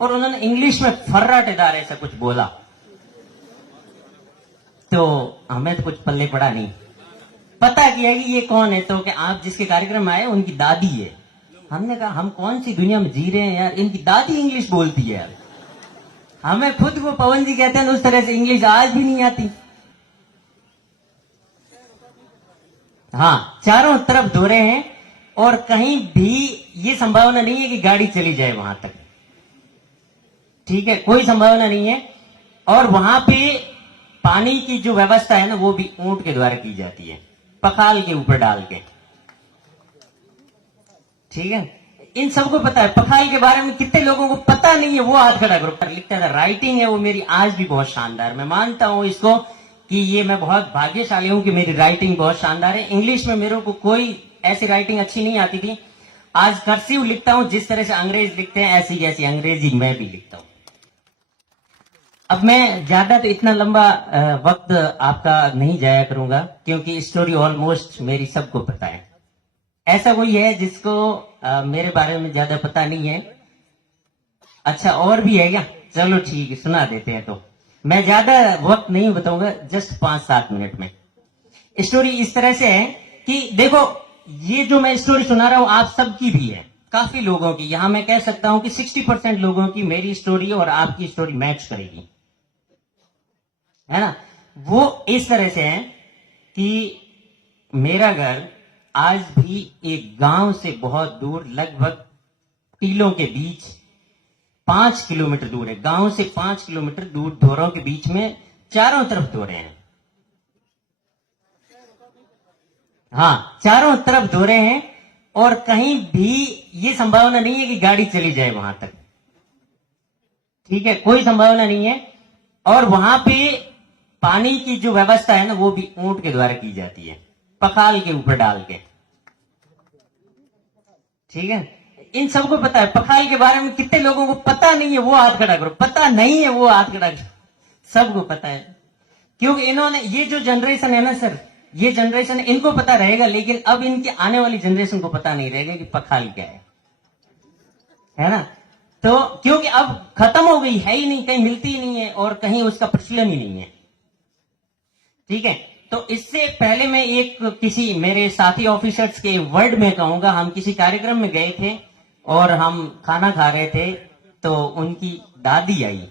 और उन्होंने इंग्लिश में फर्राटेदार ऐसा कुछ बोला, तो हमें तो कुछ पल्ले पड़ा नहीं। पता किया कि ये कौन है, तो कि आप जिसके कार्यक्रम में आए उनकी दादी है। हमने कहा हम कौन सी दुनिया में जी रहे हैं यार, इनकी दादी इंग्लिश बोलती है यार। हमें खुद को पवन जी कहते हैं, उस तरह से इंग्लिश आज भी नहीं आती। हाँ, चारों तरफ दौरे हैं और कहीं भी ये संभावना नहीं है कि गाड़ी चली जाए वहां तक, ठीक है, कोई संभावना नहीं है। और वहां पे पानी की जो व्यवस्था है ना, वो भी ऊंट के द्वारा की जाती है, पखाल के ऊपर डाल के, ठीक है। इन सबको पता है। पखाल के बारे में कितने लोगों को पता नहीं है, वो हाथ खड़ा करो। लिखता था, राइटिंग है वो मेरी आज भी बहुत शानदार, मैं मानता हूं इसको कि ये मैं बहुत भाग्यशाली हूं कि मेरी राइटिंग बहुत शानदार है। इंग्लिश में मेरे को कोई ऐसी राइटिंग अच्छी नहीं आती थी। आज कर्सिव लिखता हूं, जिस तरह से अंग्रेज लिखते हैं ऐसी कैसी अंग्रेजी मैं भी लिखता हूं। अब मैं ज्यादा तो इतना लंबा वक्त आपका नहीं जाया करूंगा, क्योंकि स्टोरी ऑलमोस्ट मेरी सबको पता है। ऐसा कोई है जिसको मेरे बारे में ज्यादा पता नहीं है? अच्छा, और भी है क्या? चलो ठीक है, सुना देते हैं। तो मैं ज्यादा वक्त नहीं बताऊंगा, जस्ट 5-7 मिनट में। स्टोरी इस तरह से है कि देखो, ये जो मैं स्टोरी सुना रहा हूं आप सबकी भी है, काफी लोगों की। यहां मैं कह सकता हूं कि 60% लोगों की मेरी स्टोरी और आपकी स्टोरी मैच करेगी, है ना। वो इस तरह से है कि मेरा घर आज भी एक गांव से बहुत दूर, लगभग टीलों के बीच 5 किलोमीटर दूर है। गांव से 5 किलोमीटर दूर धोरों के बीच में चारों तरफ धोरे हैं। हाँ, चारों तरफ धोरे हैं और कहीं भी ये संभावना नहीं है कि गाड़ी चली जाए वहां तक, ठीक है, कोई संभावना नहीं है। और वहां पे पानी की जो व्यवस्था है ना, वो भी ऊंट के द्वारा की जाती है, पखाल के ऊपर डाल के, ठीक है। इन सबको पता है। पखाल के बारे में कितने लोगों को पता नहीं है, वो हाथ खड़ा करो। पता नहीं है, वो हाथ खड़ा करो। सबको पता है, क्योंकि इन्होंने, ये जो जनरेशन है ना सर, ये जनरेशन इनको पता रहेगा, लेकिन अब इनकी आने वाली जनरेशन को पता नहीं रहेगा कि पखाल क्या है ना। तो क्योंकि अब खत्म हो गई, है ही नहीं, कहीं मिलती ही नहीं है और कहीं उसका प्रचलन ही नहीं है, ठीक है। तो इससे पहले मैं एक किसी मेरे साथी ऑफिसर्स के वर्ड में कहूंगा, हम किसी कार्यक्रम में गए थे और हम खाना खा रहे थे, तो उनकी दादी आई,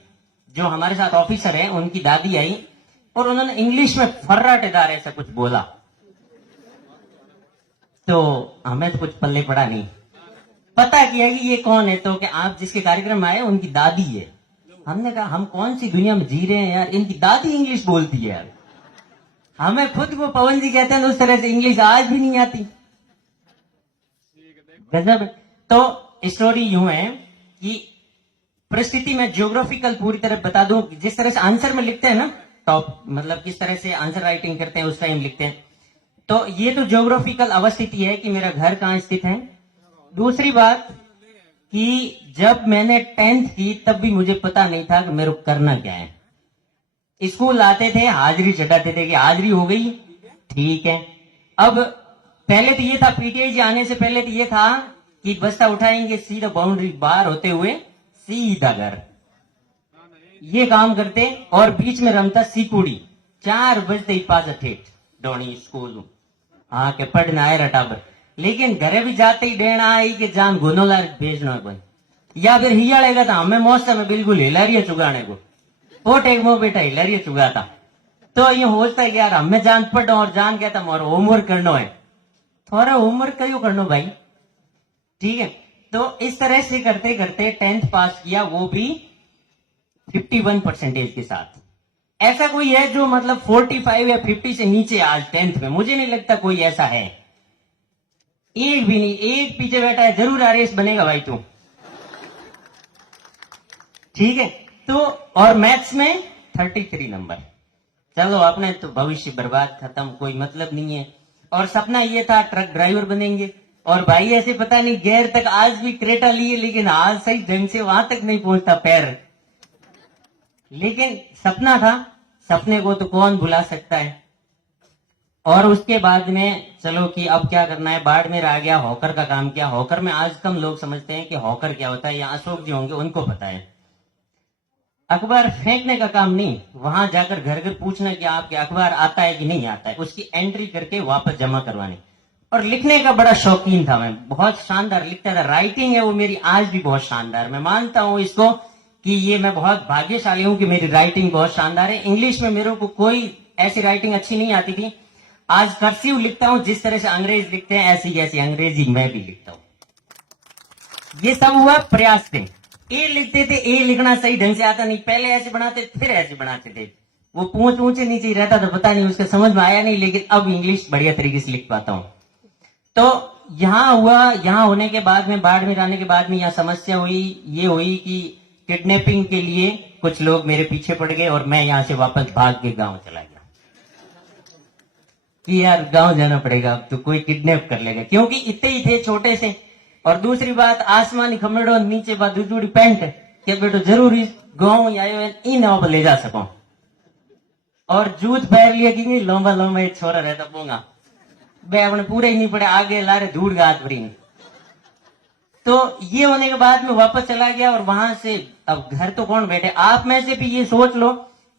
जो हमारे साथ ऑफिसर है उनकी दादी आई, और उन्होंने इंग्लिश में फर्राटेदार ऐसा कुछ बोला, तो हमें तो कुछ पल्ले पड़ा नहीं। पता किया कि ये कौन है, तो कि आप जिसके कार्यक्रम में आए उनकी दादी है। हमने कहा हम कौन सी दुनिया में जी रहे हैं यार, इनकी दादी इंग्लिश बोलती है यार। हमें खुद को पवन जी कहते हैं, उस तरह से इंग्लिश आज भी नहीं आती। गजब। तो स्टोरी यूं है कि परिस्थिति में ज्योग्राफिकल पूरी तरह बता दूं, जिस तरह से आंसर में लिखते हैं ना, टॉप मतलब किस तरह से आंसर राइटिंग करते हैं उस टाइम लिखते हैं, तो ये तो ज्योग्राफिकल अवस्थिति है कि मेरा घर कहां स्थित है। दूसरी बात कि जब मैंने 10th की तब भी मुझे पता नहीं था कि मेरे को करना क्या है। स्कूल आते थे, हाजिरी चढ़ाते थे कि हाजिरी हो गई, ठीक है। अब पहले तो ये था, पीटीआई जी आने से पहले तो ये था कि बस्ता उठाएंगे, सीधा बाउंड्री बाहर होते हुए सीधा घर, ये काम करते। और बीच में रमता सीकुड़ी, 4 बजते ही पास ठेठ डोनी स्कूल आके पढ़ना है टाबर। लेकिन घरे भी जाते ही डेना आई कि जान गुनोला भेजना कोई, या फिर हियाड़ेगा तो हमें मौसम में बिल्कुल हिलारिया चुगाने को, पोट एक मो बेटा हिलारिया चुगाता। तो ये होता है कि यार हमें जान पढ़ो, और जान कहता हमारा होमवर्क करना है, थोड़ा होमवर्क क्यों करना भाई, ठीक है। तो इस तरह से करते करते 10th पास किया, वो भी 51% के साथ। ऐसा कोई है जो मतलब 45 या 50 से नीचे आज 10th में? मुझे नहीं लगता कोई ऐसा है, एक भी नहीं। एक पीछे बैठा है, जरूर आरएस बनेगा भाई तू, ठीक है। तो और मैथ्स में 33 नंबर। चलो अपने तो भविष्य बर्बाद, खत्म, कोई मतलब नहीं है। और सपना ये था ट्रक ड्राइवर बनेंगे, और भाई ऐसे पता नहीं गैर तक आज भी क्रेटा लिए, लेकिन आज सही ढंग से वहां तक नहीं पहुंचता पैर। लेकिन सपना था, सपने को तो कौन भुला सकता है। और उसके बाद में चलो कि अब क्या करना है, बाड़मेर आ गया, हॉकर का काम किया। हॉकर में आज कम लोग समझते हैं कि हॉकर क्या होता है, या अशोक जी होंगे उनको पता है। अखबार फेंकने का काम नहीं, वहां जाकर घर घर पूछना कि आपके अखबार आता है कि नहीं आता है, उसकी एंट्री करके वापस जमा करवानी। और लिखने का बड़ा शौकीन था मैं, बहुत शानदार लिखता था। राइटिंग है वो मेरी आज भी बहुत शानदार, मैं मानता हूं इसको कि ये मैं बहुत भाग्यशाली हूं कि मेरी राइटिंग बहुत शानदार है। इंग्लिश में मेरे को कोई ऐसी राइटिंग अच्छी नहीं आती थी। आज कर्सिव लिखता हूं, जिस तरह से अंग्रेज लिखते हैं ऐसी जैसी अंग्रेजी मैं भी लिखता हूं। ये सब हुआ प्रयास से। ए लिखते थे, ए लिखना सही ढंग से आता नहीं, पहले ऐसे बनाते फिर ऐसे बनाते थे, वो पूंछ ऊंचे नीचे ही रहता था, पता नहीं उसका समझ में आया नहीं, लेकिन अब इंग्लिश बढ़िया तरीके से लिख पाता हूं। तो यहां हुआ, यहां होने के बाद में, बाड़मेर आने के बाद में यहां समस्या हुई, ये हुई कि किडनैपिंग के लिए कुछ लोग मेरे पीछे पड़ गए और मैं यहां से वापस भाग के गांव चला गया कि यार गांव जाना पड़ेगा, अब तो कोई किडनैप कर लेगा, क्योंकि इतने ही थे छोटे से। और दूसरी बात, आसमानी खमेड़ो नीचे बा दूधूड़ी पैंट के बेटो जरूरी गांव आयो इन अब ले जा सको। और जूत पैर लिया कि नहीं, लंबा लंबा एक छोरा रहता पोंगा, बे अपने पूरे ही नहीं पड़े, आगे लारे धूड़ गात भरी। तो ये होने के बाद में वापस चला गया और वहां से अब घर तो कौन बैठे। आप में से भी ये सोच लो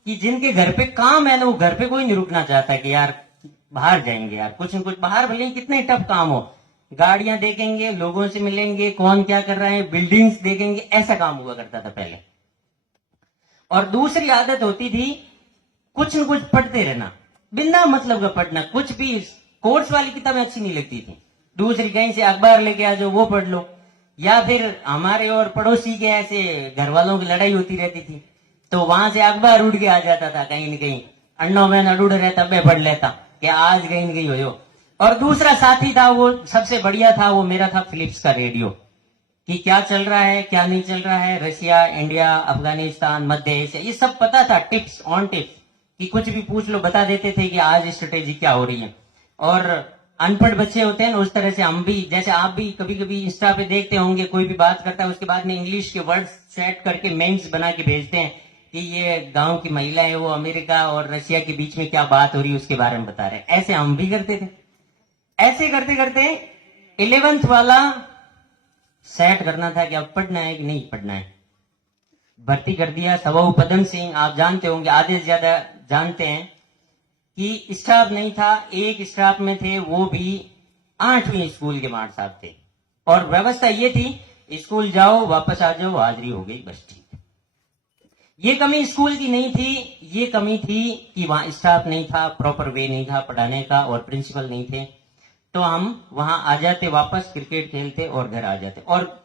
कि जिनके घर पे काम है ना, वो घर पे कोई नहीं रुकना चाहता कि यार बाहर जाएंगे, यार कुछ न कुछ बाहर, भले ही कितने टफ काम हो, गाड़ियां देखेंगे, लोगों से मिलेंगे, कौन क्या कर रहा है, बिल्डिंग्स देखेंगे, ऐसा काम हुआ करता था पहले। और दूसरी आदत होती थी कुछ न कुछ पढ़ते रहना, बिना मतलब का पढ़ना, कुछ भी कोर्स वाली किताबें अच्छी नहीं लगती थी, दूसरी कहीं से अखबार लेके आ जाओ वो पढ़ लो, या फिर हमारे और पड़ोसी के ऐसे घर वालों की लड़ाई होती रहती थी, तो वहां से अखबार उड़ के आ जाता था कहीं न कहीं, अन्नो में न उड़ रहता, मैं पढ़ लेता कि आज कहीं न कहीं हो। और दूसरा साथी था, वो सबसे बढ़िया था, वो मेरा था फिलिप्स का रेडियो, कि क्या चल रहा है क्या नहीं चल रहा है, रशिया, इंडिया, अफगानिस्तान, मध्य एशिया, ये सब पता था, टिप्स ऑन टिप्स, कि कुछ भी पूछ लो बता देते थे कि आज स्ट्रेटेजी क्या हो रही है। और अनपढ़ बच्चे होते हैं ना, उस तरह से हम भी, जैसे आप भी कभी कभी इंस्टा पे देखते होंगे, कोई भी बात करता है उसके बाद में इंग्लिश के वर्ड्स सेट करके मेम्स बना के भेजते हैं कि ये गांव की महिला है, वो अमेरिका और रशिया के बीच में क्या बात हो रही है उसके बारे में बता रहे हैं, ऐसे हम भी करते थे। ऐसे करते करते 11th वाला सेट करना था कि अब पढ़ना है कि नहीं पढ़ना है, भर्ती कर दिया। सवाऊ पदम सिंह आप जानते होंगे, आधे से ज्यादा जानते हैं, कि स्टाफ नहीं था, एक स्टाफ में थे वो भी 8वीं स्कूल के मार साहब थे, और व्यवस्था ये थी स्कूल जाओ वापस आ जाओ, हाजिरी हो गई बस ठीक। ये कमी स्कूल की नहीं थी, ये कमी थी कि वहां स्टाफ नहीं था, प्रॉपर वे नहीं था पढ़ाने का, और प्रिंसिपल नहीं थे, तो हम वहां आ जाते वापस, क्रिकेट खेलते और घर आ जाते। और